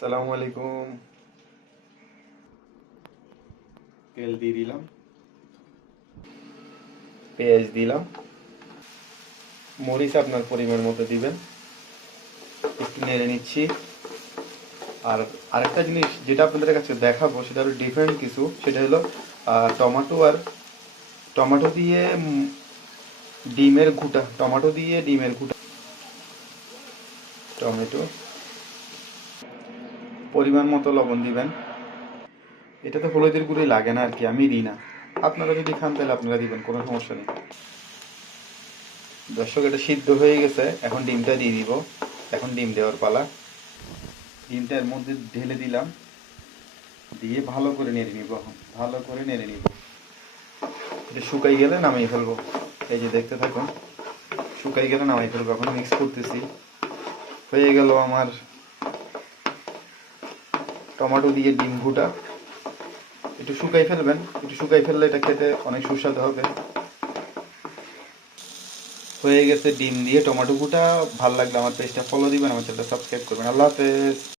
সালামু আলাইকুম। তেল দিয়ে দিলাম, পেঁয়াজ দিলাম, মরিচ আপনার পরিমাণ মতো দিবেন। একটু নেড়ে নিচ্ছি। আর আরেকটা জিনিস যেটা আপনাদের কাছে দেখাবো সেটা হলো ডিফারেন্ট কিছু, সেটা হলো টমেটো আর টমেটো দিয়ে ডিমের ঘুটা, টমেটো দিয়ে ডিমের ঘুটা। টমেটো, পরিমাণ মতো লবণ দিবেন। এটাতে হলুদের গুঁড়ি লাগে না আর কি, আমি দিই না। আপনারা যদি খান তাহলে আপনারা দিবেন, কোনো সমস্যা নেই। দর্শক, এটা সিদ্ধ হয়ে গেছে, এখন ডিমটা দিয়ে দিব। এখন ডিম দেওয়ার পালা। ডিমটা এর মধ্যে ঢেলে দিলাম, দিয়ে ভালো করে নেড়ে নিব। এখন ভালো করে নেড়ে নিব। এটা শুকাই গেলে নামাই ফেলবো। এই যে দেখতে থাকুন, শুকাই গেলে নামাই ফেলবো। এখন মিক্স করতেছি। হয়ে গেল আমার টমেটো দিয়ে ডিম ঘুটা। একটু শুকাই ফেলবেন, একটু শুকাই ফেললে এটা খেতে অনেক সুস্বাদু হবে। হয়ে গেছে ডিম দিয়ে টমেটো ঘুটা। ভালো লাগলে আমার পেজটা ফলো দিবেন, আমার চ্যানেলটা সাবস্ক্রাইব করবেন। আল্লাহ হাফেজ।